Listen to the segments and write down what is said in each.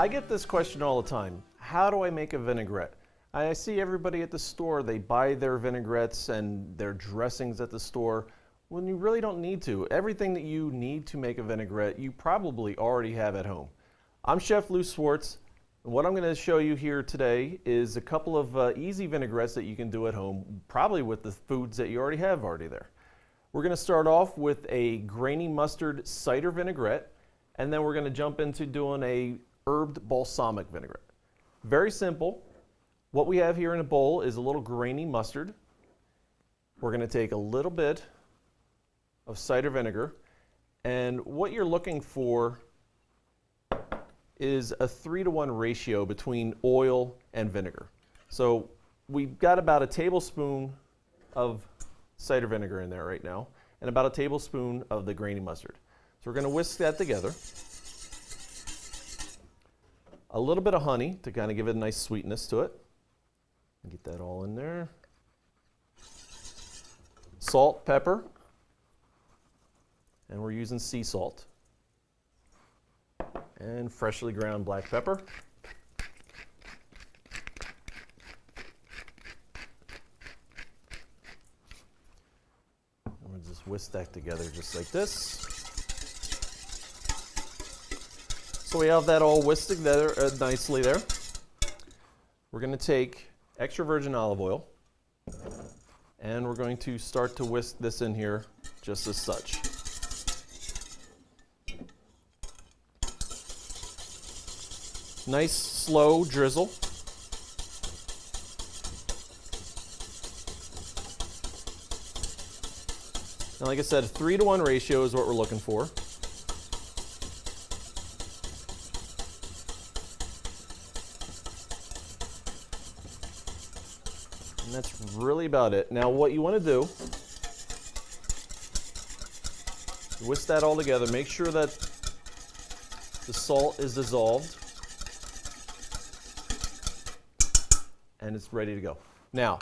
I get this question all the time. How do I make a vinaigrette? I see everybody at the store, they buy their vinaigrettes and their dressings at the store when you really don't need to. Everything that you need to make a vinaigrette, you probably already have at home. I'm Chef Lou Swartz, and what I'm going to show you here today is a couple of easy vinaigrettes that you can do at home, probably with the foods that you already have there. We're going to start off with a grainy mustard cider vinaigrette, and then we're going to jump into doing a herbed balsamic vinaigrette. Very simple. What we have here in a bowl is a little grainy mustard. We're going to take a little bit of cider vinegar, and what you're looking for is a 3-to-1 ratio between oil and vinegar. So we've got about a tablespoon of cider vinegar in there right now, and about a tablespoon of the grainy mustard. So we're going to whisk that together. A little bit of honey to kind of give it a nice sweetness to it. Get that all in there. Salt, pepper, and we're using sea salt. And freshly ground black pepper. And we'll just whisk that together just like this. So we have that all whisked together nicely there. We're going to take extra virgin olive oil, and we're going to start to whisk this in here just as such. Nice slow drizzle. And like I said, 3-to-1 ratio is what we're looking for. And that's really about it. Now what you want to do, whisk that all together. Make sure that the salt is dissolved and it's ready to go. Now,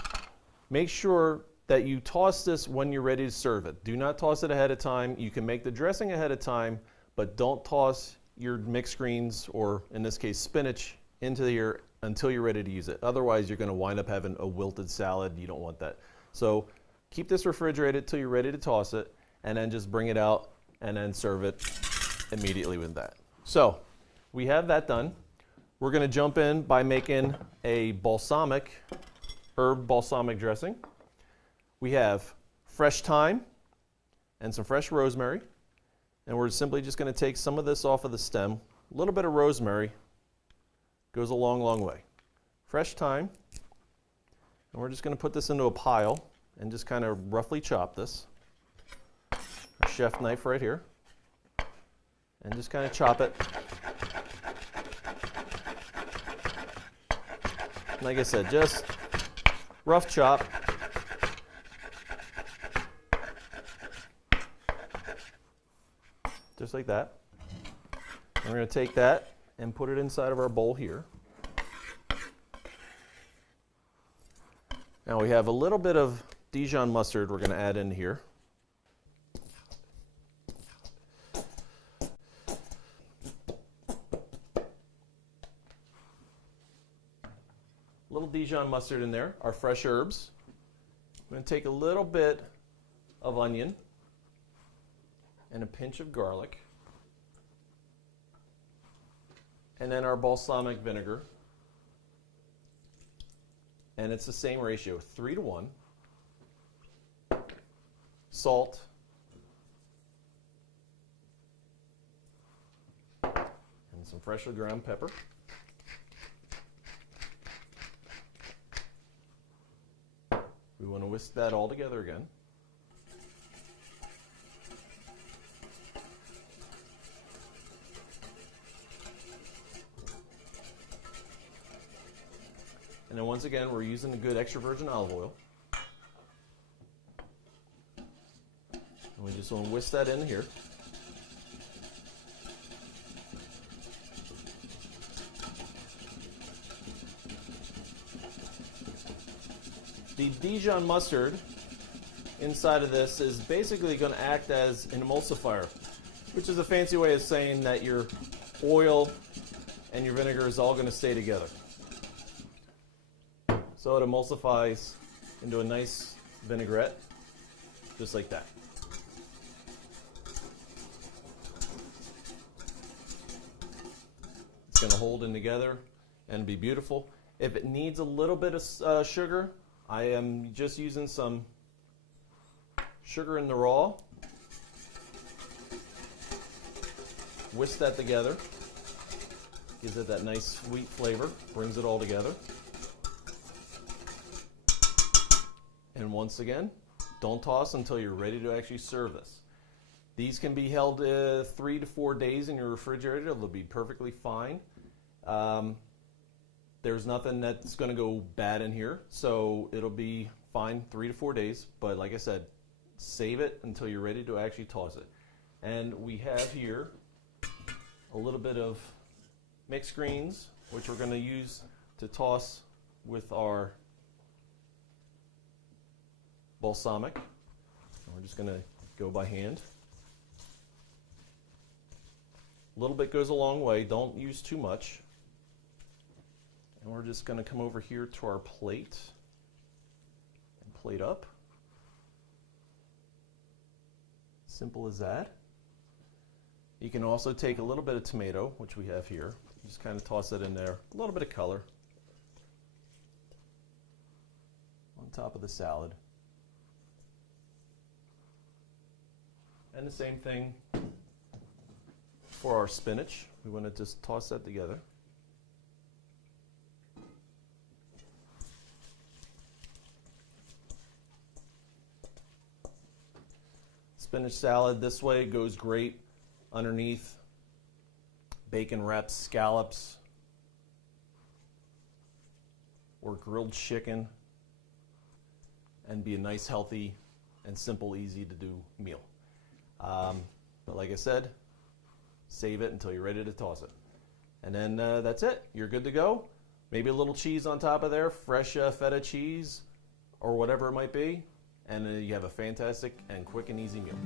make sure that you toss this when you're ready to serve it. Do not toss it ahead of time. You can make the dressing ahead of time, but don't toss your mixed greens, or in this case spinach, into here until you're ready to use it. Otherwise, you're going to wind up having a wilted salad. You don't want that. So keep this refrigerated till you're ready to toss it, and then just bring it out and then serve it immediately with that. So we have that done. We're going to jump in by making a balsamic, herb balsamic dressing. We have fresh thyme and some fresh rosemary, and we're simply just going to take some of this off of the stem. A little bit of rosemary goes a long, long way. Fresh thyme, and we're just going to put this into a pile and just kind of roughly chop this. A chef knife right here, and just kind of chop it. Like I said, just rough chop. Just like that. And we're going to take that and put it inside of our bowl here. Now we have a little bit of Dijon mustard we're going to add in here. A little Dijon mustard in there, our fresh herbs. I'm going to take a little bit of onion and a pinch of garlic. And then our balsamic vinegar. And it's the same ratio, 3-to-1. Salt. And some freshly ground pepper. We want to whisk that all together again. And then once again, we're using a good extra virgin olive oil. And we just want to whisk that in here. The Dijon mustard inside of this is basically going to act as an emulsifier, which is a fancy way of saying that your oil and your vinegar is all going to stay together. So it emulsifies into a nice vinaigrette, just like that. It's going to hold in together and be beautiful. If it needs a little bit of sugar, I am just using some sugar in the raw. Whisk that together. Gives it that nice sweet flavor, brings it all together. And once again, don't toss until you're ready to actually serve this. These can be held 3 to 4 days in your refrigerator. They'll be perfectly fine. There's nothing that's going to go bad in here, so it'll be fine 3 to 4 days. But like I said, save it until you're ready to actually toss it. And we have here a little bit of mixed greens, which we're going to use to toss with our balsamic. And we're just going to go by hand. A little bit goes a long way. Don't use too much. And we're just going to come over here to our plate and plate up. Simple as that. You can also take a little bit of tomato, which we have here. Just kind of toss it in there. A little bit of color on top of the salad. And the same thing for our spinach. We want to just toss that together. Spinach salad this way goes great underneath bacon wrapped scallops or grilled chicken, and be a nice, healthy, and simple, easy to do meal. But like I said, save it until you're ready to toss it. And then that's it. You're good to go. Maybe a little cheese on top of there, fresh feta cheese or whatever it might be, and you have a fantastic and quick and easy meal.